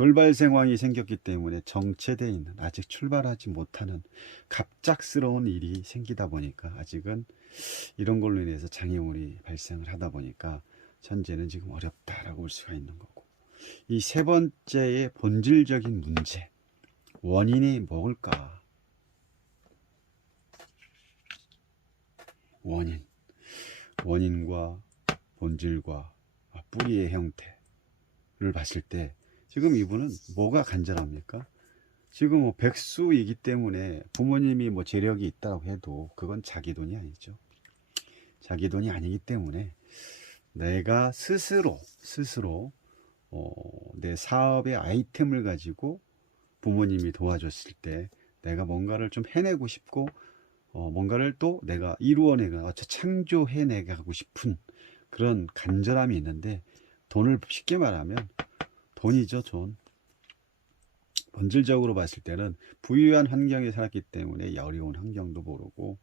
돌발 상황이 생겼기 때문에 정체되어 있는, 아직 출발하지 못하는 갑작스러운 일이 생기다 보니까 아직은 이런 걸로 인해서 장애물이 발생을 하다 보니까 현재는 지금 어렵다라고 볼 수가 있는 거고, 이 세 번째의 본질적인 문제, 원인이 뭘까? 원인과 본질과 뿌리의 형태를 봤을 때 지금 이분은 뭐가 간절합니까? 지금 뭐 백수이기 때문에 부모님이 뭐 재력이 있다고 해도 그건 자기 돈이 아니죠. 자기 돈이 아니기 때문에 내가 스스로 내 사업의 아이템을 가지고 부모님이 도와줬을 때 내가 뭔가를 좀 해내고 싶고, 뭔가를 또 내가 이루어내가 창조해내가고 싶은 그런 간절함이 있는데, 돈을 쉽게 말하면 돈이죠. 돈. 본질적으로 봤을 때는 부유한 환경에 살았기 때문에 어려운 환경도 모르고,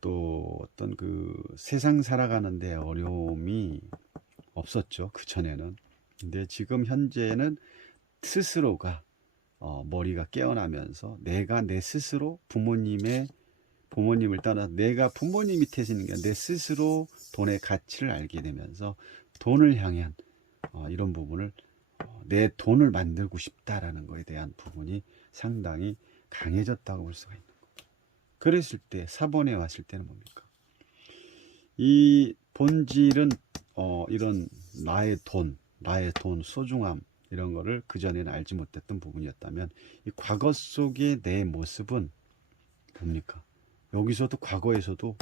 또 어떤 그 세상 살아가는데 어려움이 없었죠, 그 전에는. 근데 지금 현재는 스스로가 머리가 깨어나면서 내가 내 스스로 부모님을 떠나 내가 부모님 밑에 있는 게 내 스스로 돈의 가치를 알게 되면서 돈을 향한 이런 부분을, 내 돈을 만들고 싶다라는 것에 대한 부분이 상당히 강해졌다고 볼 수가 있는 거죠. 그랬을 때 사본에 왔을 때는 뭡니까? 이 본질은 이런 나의 돈 소중함, 이런 거를 그전에는 알지 못했던 부분이었다면, 이 과거 속의 내 모습은 뭡니까? 여기서도 과거에서도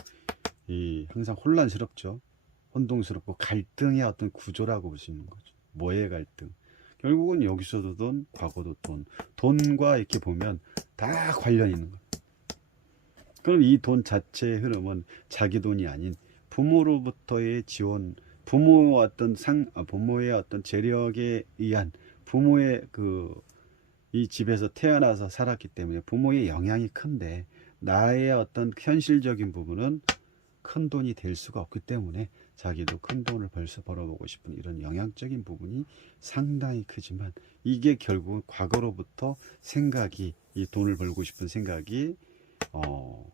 항상 혼란스럽죠. 혼동스럽고 갈등의 어떤 구조라고 볼 수 있는 거죠. 뭐의 갈등? 결국은 여기서도 돈, 과거도 돈과 이렇게 보면 다 관련이 있는 거예요. 그럼 이 돈 자체의 흐름은 자기 돈이 아닌 부모로부터의 지원, 부모의 어떤 재력에 의한, 부모의 이 집에서 태어나서 살았기 때문에 부모의 영향이 큰데, 나의 어떤 현실적인 부분은 큰 돈이 될 수가 없기 때문에 자기도 큰 돈을 벌어보고 싶은 이런 영향적인 부분이 상당히 크지만, 이게 결국 과거로부터 이 돈을 벌고 싶은 생각이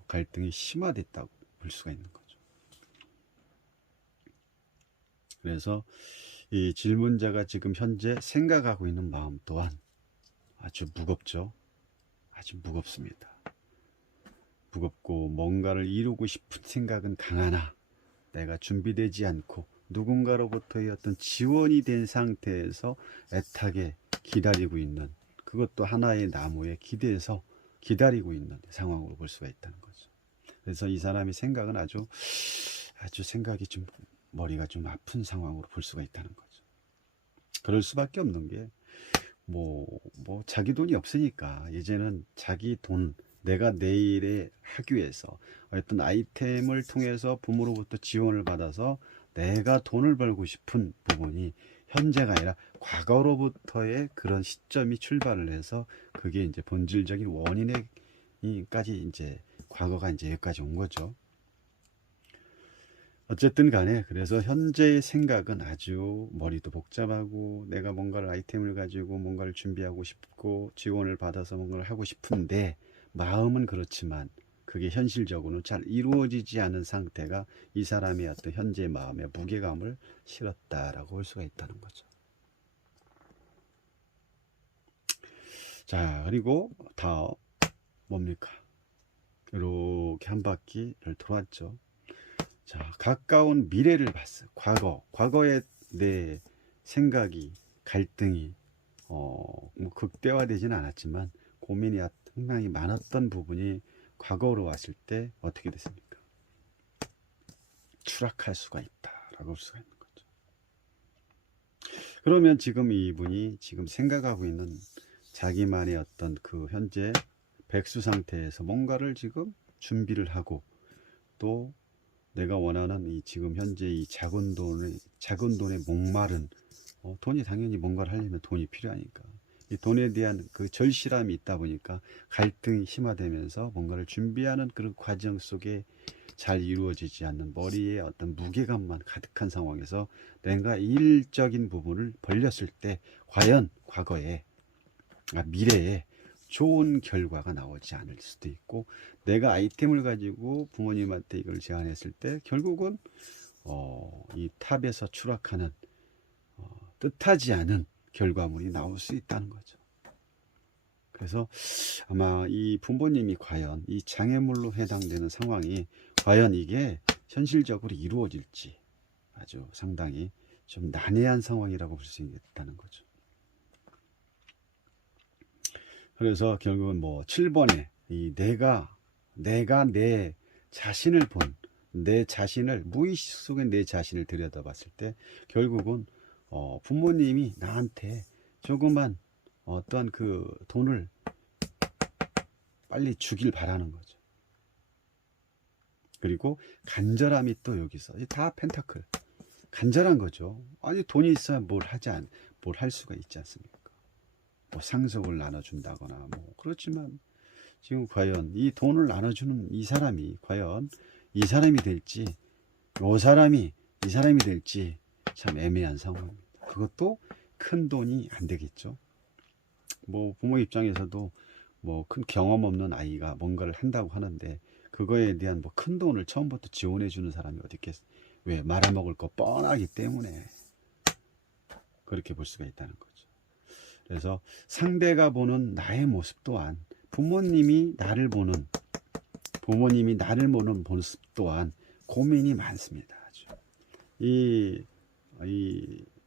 갈등이 심화됐다고 볼 수가 있는 거죠. 그래서 이 질문자가 지금 현재 생각하고 있는 마음 또한 아주 무겁죠. 아주 무겁습니다. 무겁고 뭔가를 이루고 싶은 생각은 강하나 내가 준비되지 않고 누군가로부터의 어떤 지원이 된 상태에서 애타게 기다리고 있는, 그것도 하나의 나무에 기대서 기다리고 있는 상황으로 볼 수가 있다는 거죠. 그래서 이 사람의 생각은 아주 생각이 좀, 머리가 좀 아픈 상황으로 볼 수가 있다는 거죠. 그럴 수밖에 없는 게 자기 돈이 없으니까 이제는 자기 돈, 내가 내일에 하기 위해서 어떤 아이템을 통해서 부모로부터 지원을 받아서 내가 돈을 벌고 싶은 부분이 현재가 아니라 과거로부터의 그런 시점이 출발을 해서, 그게 이제 본질적인 원인에까지 이제 과거가 이제 여기까지 온 거죠. 어쨌든 간에 그래서 현재의 생각은 아주 머리도 복잡하고, 내가 뭔가를 아이템을 가지고 뭔가를 준비하고 싶고 지원을 받아서 뭔가를 하고 싶은데 마음은 그렇지만 그게 현실적으로는 잘 이루어지지 않은 상태가 이 사람의 어떤 현재 마음의 무게감을 실었다라고 볼 수가 있다는 거죠. 자, 그리고 다 뭡니까? 이렇게 한 바퀴를 돌았죠. 자, 가까운 미래를 봤어요. 과거의 내 생각이, 갈등이 극대화되지는 않았지만 고민이 상당히 많았던 부분이 과거로 왔을 때 어떻게 됐습니까? 추락할 수가 있다라고 볼 수가 있는 거죠. 그러면 지금 이분이 지금 생각하고 있는 자기만의 어떤 그 현재 백수 상태에서 뭔가를 지금 준비를 하고, 또 내가 원하는 이 지금 현재 이 작은 돈에 목마른, 돈이 당연히 뭔가를 하려면 돈이 필요하니까 이 돈에 대한 그 절실함이 있다 보니까 갈등이 심화되면서 뭔가를 준비하는 그런 과정 속에 잘 이루어지지 않는 머리에 어떤 무게감만 가득한 상황에서 내가 일적인 부분을 벌렸을 때 과연 과거에 미래에 좋은 결과가 나오지 않을 수도 있고, 내가 아이템을 가지고 부모님한테 이걸 제안했을 때 결국은 이 탑에서 추락하는 뜻하지 않은 결과물이 나올 수 있다는 거죠. 그래서 아마 이 부모님이 과연 이 장애물로 해당되는 상황이 과연 이게 현실적으로 이루어질지 아주 상당히 좀 난해한 상황이라고 볼 수 있다는 거죠. 그래서 결국은 뭐 7번에 이 내가 내 자신을 내 자신을 무의식 속에 내 자신을 들여다봤을 때 결국은 부모님이 나한테 조그만 어떠한 그 돈을 빨리 주길 바라는 거죠. 그리고 간절함이 또 여기서 다 펜타클 간절한 거죠. 아니 돈이 있어야 뭘 할 수가 있지 않습니까? 뭐 상속을 나눠준다거나 뭐 그렇지만 지금 과연 이 돈을 나눠주는 이 사람이 과연 이 사람이 될지 이 사람이 될지 참 애매한 상황입니다. 그것도 큰 돈이 안 되겠죠. 뭐 부모 입장에서도 뭐 큰 경험 없는 아이가 뭔가를 한다고 하는데 그거에 대한 뭐 큰 돈을 처음부터 지원해 주는 사람이 어디 있겠어. 왜 말아먹을 거 뻔하기 때문에 그렇게 볼 수가 있다는 거죠. 그래서 상대가 보는 나의 모습 또한 부모님이 나를 보는 모습 또한 고민이 많습니다. 이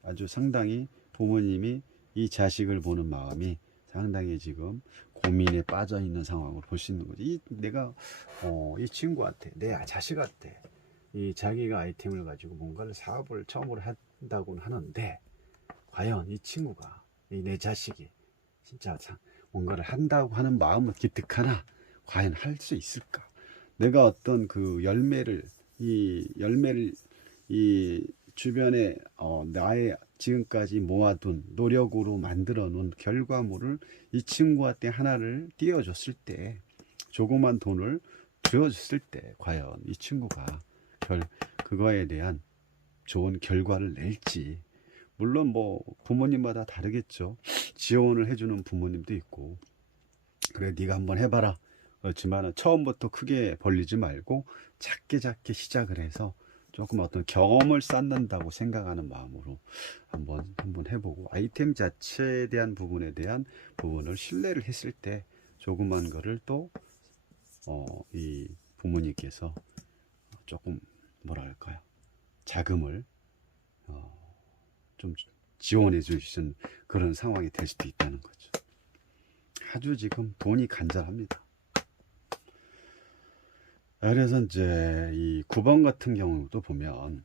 아주 상당히 부모님이 이 자식을 보는 마음이 상당히 지금 고민에 빠져 있는 상황으로 볼 수 있는 거죠. 내가 이 친구한테 내 자식한테 이 자기가 아이템을 가지고 뭔가를 사업을 처음으로 한다고 하는데 과연 이 친구가 내 자식이 진짜 뭔가를 한다고 하는 마음은 기특하나 과연 할 수 있을까? 내가 어떤 그 열매를 이 주변에 나의 지금까지 모아둔 노력으로 만들어 놓은 결과물을 이 친구한테 하나를 띄워줬을 때 조그만 돈을 쥐어줬을 때 과연 이 친구가 그거에 대한 좋은 결과를 낼지. 물론 뭐 부모님마다 다르겠죠. 지원을 해주는 부모님도 있고 그래 네가 한번 해봐라 그렇지만 처음부터 크게 벌리지 말고 작게 시작을 해서 조금 어떤 경험을 쌓는다고 생각하는 마음으로 한번 해보고 아이템 자체에 대한 부분을 신뢰를 했을 때 조그만 거를 또 이 부모님께서 조금 뭐랄까요 자금을 좀 지원해 주시는 그런 상황이 될 수도 있다는 거죠. 아주 지금 돈이 간절합니다. 그래서 이제 이 9번 같은 경우도 보면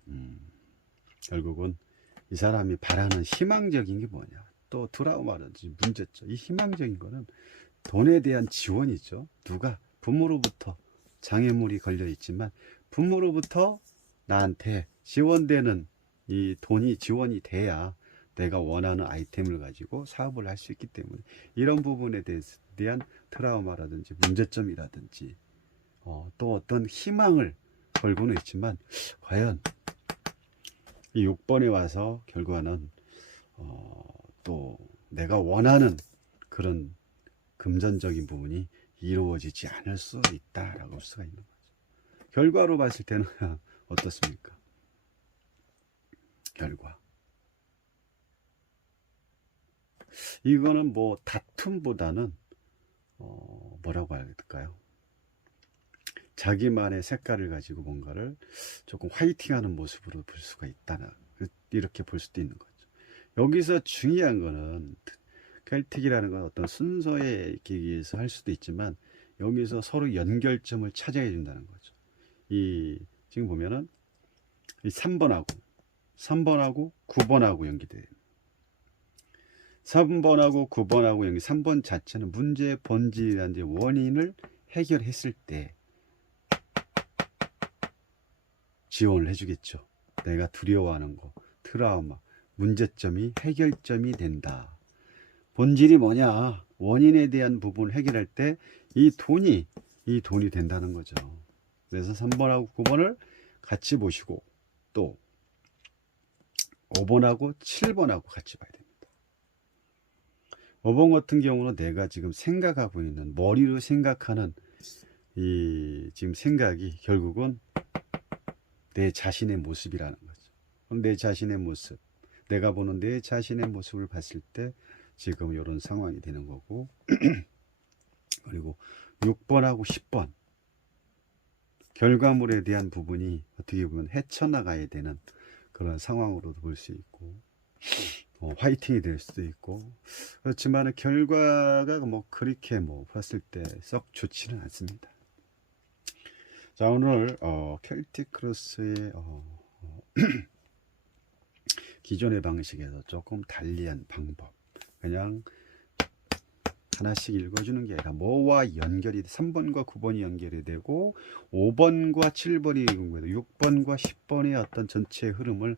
결국은 이 사람이 바라는 희망적인 게 뭐냐 또 트라우마든지 문제점 이 희망적인 거는 돈에 대한 지원이죠. 누가 부모로부터 장애물이 걸려 있지만 부모로부터 나한테 지원되는 이 돈이 지원이 돼야 내가 원하는 아이템을 가지고 사업을 할 수 있기 때문에 이런 부분에 대한 트라우마라든지 문제점이라든지 또 어떤 희망을 걸고는 있지만 과연 이 6번에 와서 결과는 또 내가 원하는 그런 금전적인 부분이 이루어지지 않을 수 있다라고 할 수가 있는 거죠. 결과로 봤을 때는 어떻습니까? 결과 이거는 뭐 다툼보다는 뭐라고 해야 될까요? 자기만의 색깔을 가지고 뭔가를 조금 화이팅하는 모습으로 볼 수가 있다 이렇게 볼 수도 있는 거죠. 여기서 중요한 거는 켈틱이라는 건 어떤 순서에 의해서 할 수도 있지만 여기서 서로 연결점을 찾아야 된다는 거죠. 지금 보면은 이 3번하고 9번하고 연결돼요. 3번하고 9번하고 여기 3번 자체는 문제의 본질이라든지 원인을 해결했을 때 지원을 해주겠죠. 내가 두려워하는 거, 트라우마, 문제점이 해결점이 된다. 본질이 뭐냐? 원인에 대한 부분을 해결할 때 이 돈이 된다는 거죠. 그래서 3번하고 9번을 같이 보시고 또 5번하고 7번하고 같이 봐야 됩니다. 5번 같은 경우는 내가 지금 생각하고 있는, 머리로 생각하는 이 지금 생각이 결국은 내 자신의 모습이라는 거죠. 그럼 내 자신의 모습, 내가 보는 내 자신의 모습을 봤을 때 지금 이런 상황이 되는 거고, 그리고 6번하고 10번 결과물에 대한 부분이 어떻게 보면 헤쳐나가야 되는 그런 상황으로도 볼 수 있고, 화이팅이 될 수도 있고, 그렇지만 결과가 뭐 그렇게 뭐 봤을 때 썩 좋지는 않습니다. 자, 오늘 켈틱 크로스의 기존의 방식에서 조금 달리한 방법, 그냥 하나씩 읽어주는 게 아니라 뭐와 연결이 3번과 9번이 연결이 되고 5번과 7번이 6번과 10번의 어떤 전체의 흐름을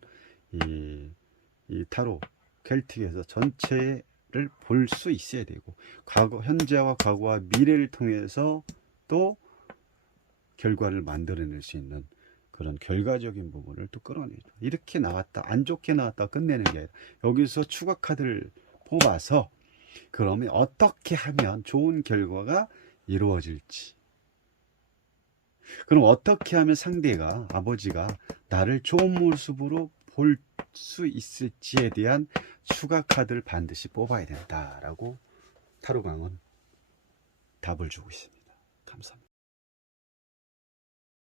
이 타로 켈틱에서 전체를 볼 수 있어야 되고, 과거, 현재와 과거와 미래를 통해서 또 결과를 만들어낼 수 있는 그런 결과적인 부분을 또 끌어내죠. 이렇게 나왔다, 안 좋게 나왔다 끝내는 게 아니라 여기서 추가 카드를 뽑아서 그러면 어떻게 하면 좋은 결과가 이루어질지, 그럼 어떻게 하면 상대가, 아버지가 나를 좋은 모습으로 볼 수 있을지에 대한 추가 카드를 반드시 뽑아야 된다라고 타로강은 답을 주고 있습니다. 감사합니다.